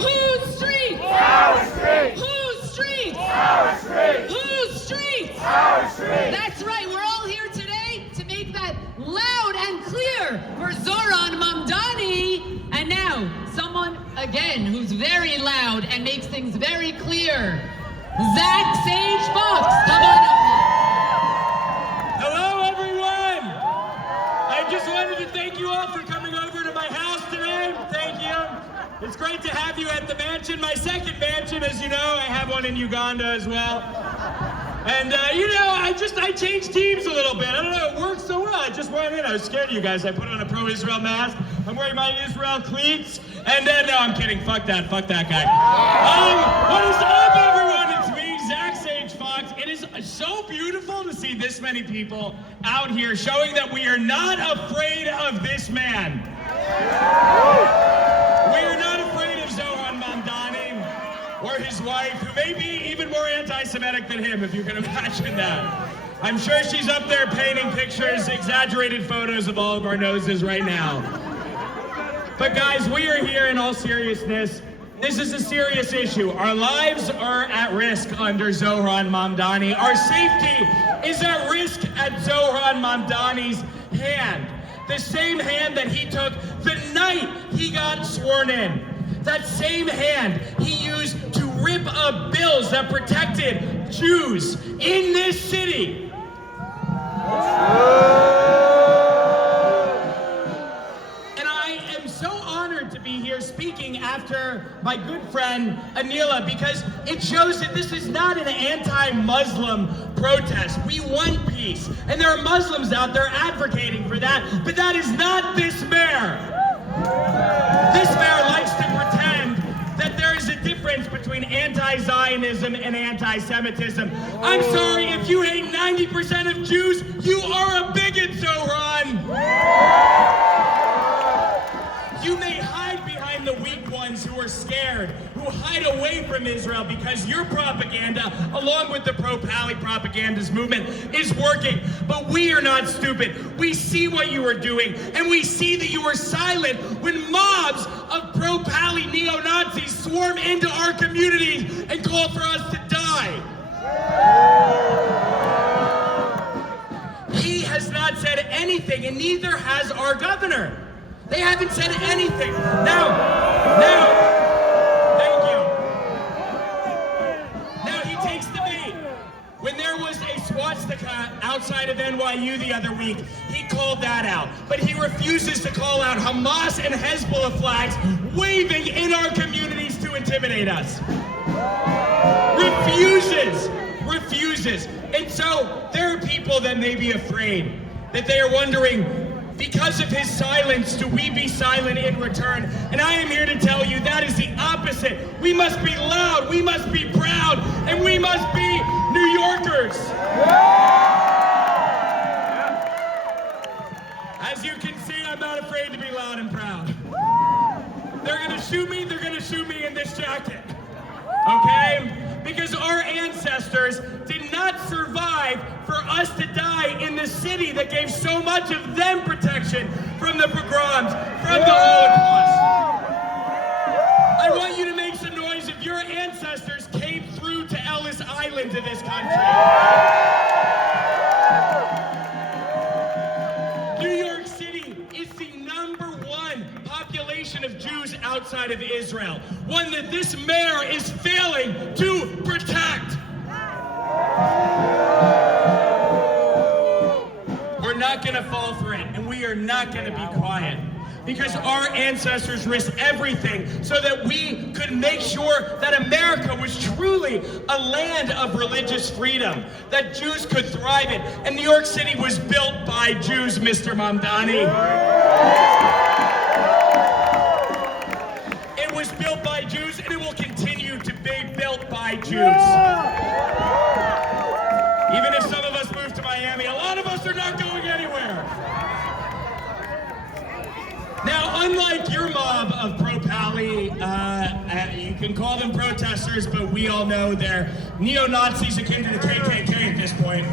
street? Whose streets? Our street! Whose streets? Our street! Whose streets? Our street! That's right, we're all here today to make that loud and clear for Zohran Mamdani. And now, someone, again, who's very loud and makes things very clear. Zach Sage Fox, come on up. Hello, everyone. I just wanted to thank you all for coming over to my house today. Thank you. It's great to have you at the mansion, my second mansion. As you know, I have one in Uganda as well. And, I changed teams a little bit. I don't know, it worked so well. I just went in. I was scared of you guys. I put on a pro-Israel mask. I'm wearing my Israel cleats. And no, I'm kidding. Fuck that guy. What is up, everyone? It's me, Zach Sage Fox. It is so beautiful to see this many people out here showing that we are not afraid of this man. We are not afraid of Zohran Mamdani or his wife, who may be even more anti-Semitic than him, if you can imagine that. I'm sure she's up there painting pictures, exaggerated photos of all of our noses right now. But guys, we are here in all seriousness. This is a serious issue. Our lives are at risk under Zohran Mamdani. Our safety is at risk at Zohran Mamdani's hand. The same hand that he took the night he got sworn in. That same hand he used to rip up bills that protected Jews in this city. And I am so honored to be here speaking after my good friend Anila, because it shows that this is not an anti-Muslim protest. We want peace, and there are Muslims out there advocating for that, but that is not this mayor. This mayor likes to pretend that there is a difference between anti-Zionism and anti-Semitism. I'm sorry, if you hate 90% of Jews, you are a bigot, Zohran. You may hide behind the weak ones who are scared, who hide away from Israel because your propaganda, along with the pro-Pali propaganda's movement, is working. But we are not stupid. We see what you are doing, and we see that you are silent when mobs of pro-Pali neo-Nazis swarm into our communities and call for us to die. He has not said anything, and neither has our governor. They haven't said anything. Now, thank you. Now he takes the bait. When there was a swastika outside of NYU the other week, he called that out. But he refuses to call out Hamas and Hezbollah flags waving in our communities to intimidate us. Refuses. And so there are people that may be afraid, that they are wondering, because of his silence, do we be silent in return? And I am here to tell you that is the opposite. We must be loud, we must be proud, and we must be New Yorkers. As you can see, I'm not afraid to be loud and proud. They're gonna shoot me in this jacket. Okay? Because our ancestors did not survive for us to die in the city that gave so much of them protection from the pogroms, from the Holocaust. I want you to make some noise if your ancestors came through to Ellis Island to this country. New York City is the #1 population of Jews outside of Israel, one that this mayor is failing to protect. We're not going to fall for it, and we are not going to be quiet, because our ancestors risked everything so that we could make sure that America was truly a land of religious freedom, that Jews could thrive in. And New York City was built by Jews, Mr. Mamdani. It was built by Jews, and it will continue to be built by Jews. Even if some of us move to Miami, a lot of us are not going anywhere. Now, unlike your mob of pro-Pali, you can call them protesters, but we all know they're neo-Nazis akin to the KKK at this point.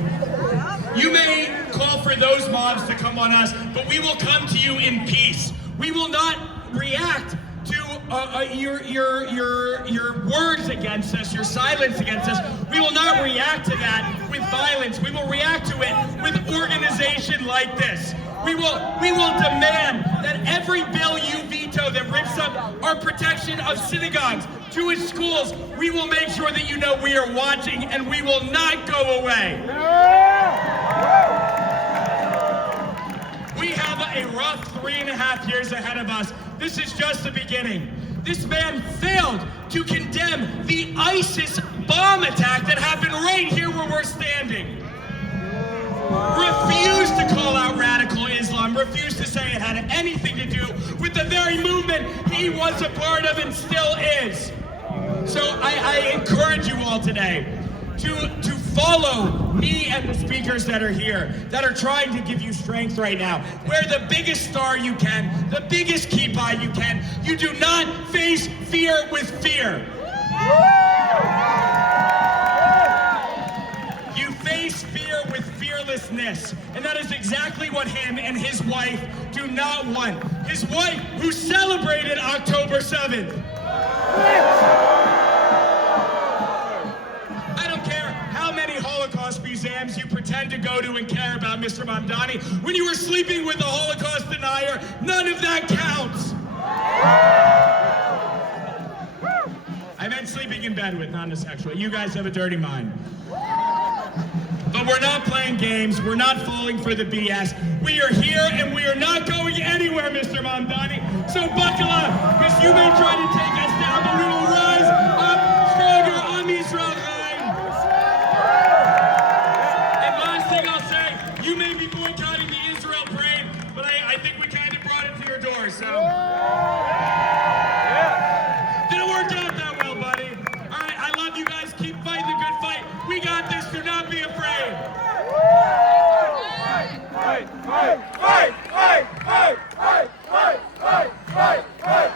You may call for those mobs to come on us, but we will come to you in peace. We will not react to your words against us, your silence against us. We will not react to that with violence. We will react to it with organization like this. We will demand that every bill you veto that rips up our protection of synagogues, Jewish schools, we will make sure that you know we are watching and we will not go away. We have a rough 3.5 years ahead of us. This is just the beginning. This man failed to condemn the ISIS bomb attack that happened right here where we're standing. Refused to call out radical Islam, refused to say it had anything to do with the very movement he was a part of and still is. So I encourage you all today to follow me and the speakers that are here, that are trying to give you strength right now. Wear the biggest star you can, the biggest kippah you can. You do not face fear with fear. You face fear with fearlessness. And that is exactly what him and his wife do not want. His wife, who celebrated October 7th. I don't care how many Holocaust museums you pretend to go to and care about Mr. Mamdani. When you were sleeping with a Holocaust denier, none of that counts. I meant sleeping in bed with, not a sexual. You guys have a dirty mind. But we're not playing games. We're not falling for the BS. We are here and we are not going anywhere, Mr. Mamdani. So buckle up, because you may try to take us down, but we will rise up stronger. Am Yisrael Chaim. And last thing I'll say, you may be boycotting the Israel parade, but I think we kind of brought it to your door, so. Didn't work out that well, buddy. All right, I love you guys. Keep fighting the good fight. We got this. Do not be afraid. Fight, fight, fight, fight, fight, fight, fight, fight, fight, fight, fight,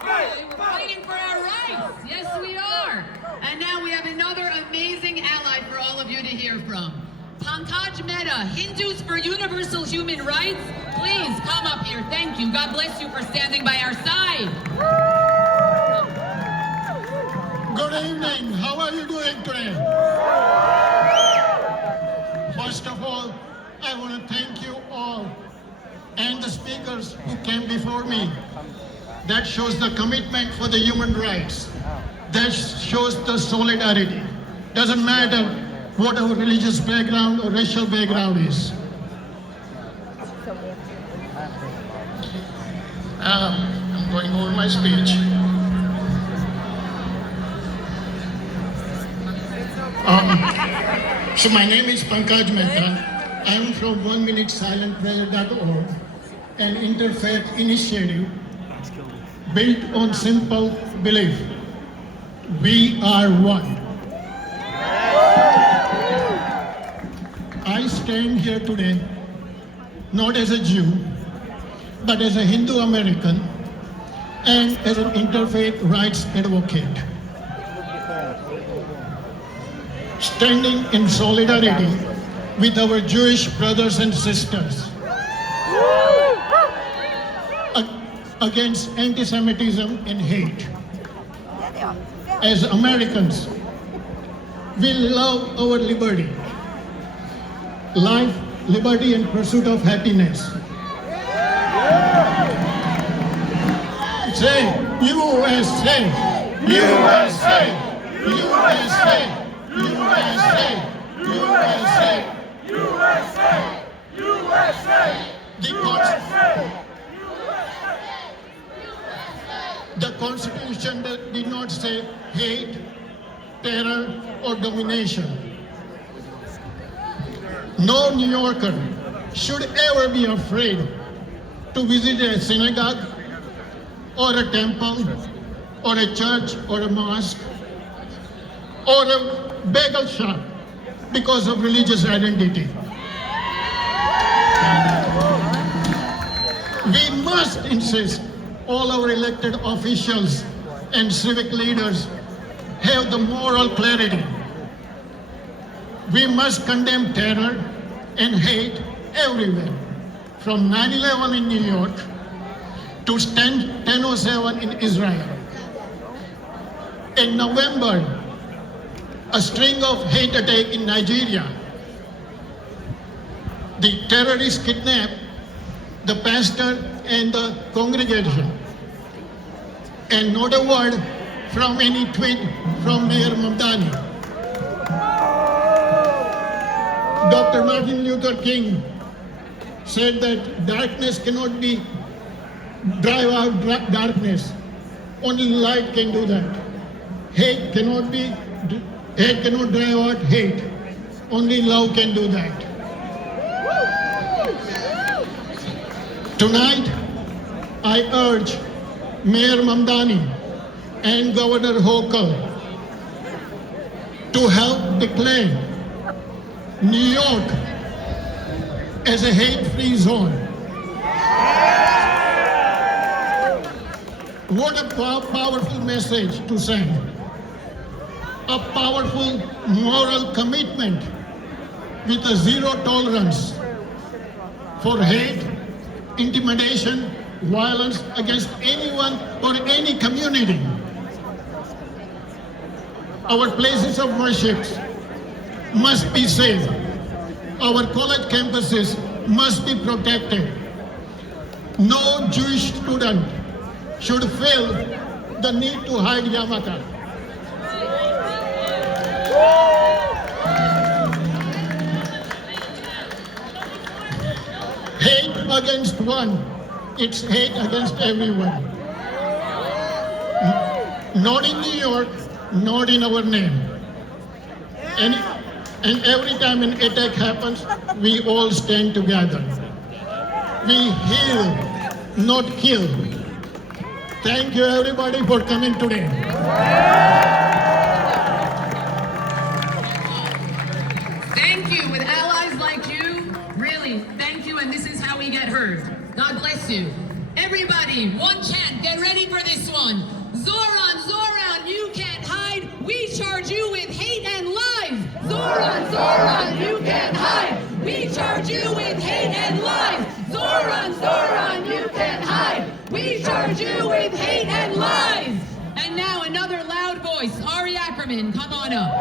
fight, We're fighting for our rights. Yes, we are. And now we have another amazing ally for all of you to hear from. Pankaj Mehta, Hindus for Universal Human Rights. Please come up here. Thank you. God bless you for standing by our side. Good evening. How are you doing today? First of all, I want to thank you all and the speakers who came before me. That shows the commitment for the human rights. That shows the solidarity. Doesn't matter what our religious background or racial background is. I'm going over my speech. So my name is Pankaj Mehta. I am from 1minutesilentprayer.org, an interfaith initiative built on simple belief. We are one. I stand here today not as a Jew, but as a Hindu American and as an interfaith rights advocate. Standing in solidarity with our Jewish brothers and sisters against anti-Semitism and hate. As Americans, we love our liberty, life, liberty, and pursuit of happiness. Say, USA, USA, USA. USA, USA, USA, USA, The Constitution did not say hate, terror, or domination. No New Yorker should ever be afraid to visit a synagogue, or a temple, or a church, or a mosque, or a bagel shop because of religious identity. We must insist all our elected officials and civic leaders have the moral clarity. We must condemn terror and hate everywhere, from 9/11 in New York to 10/07 Jerusalem in Israel. In November, a string of hate attacks in Nigeria. The terrorists kidnapped the pastor and the congregation. And not a word from any tweet from Mayor Mamdani. Dr. Martin Luther King said that darkness cannot be drive out darkness. Only light can do that. Hate cannot drive out hate. Only love can do that. Tonight, I urge Mayor Mamdani and Governor Hochul to help declare New York as a hate-free zone. What a powerful message to send. A powerful moral commitment with a zero tolerance for hate, intimidation, violence against anyone or any community. Our places of worship must be safe. Our college campuses must be protected. No Jewish student should feel the need to hide yarmulke. Hate against one, it's hate against everyone. Not in New York, not in our name. And every time an attack happens, we all stand together. We heal, not kill. Thank you everybody for coming today. Thank you. With allies like you, really, thank you, and this is how we get heard. God bless you. Everybody, one chant, get ready for this one. Zoran, Zoran, you can't hide. We charge you with hate and lies. Zoran, Zoran, you can't hide. We charge you with hate and lies. Zoran, Zoran, you can't hide. We charge you with hate and lies. And now another loud voice, Ari Ackerman, come on up.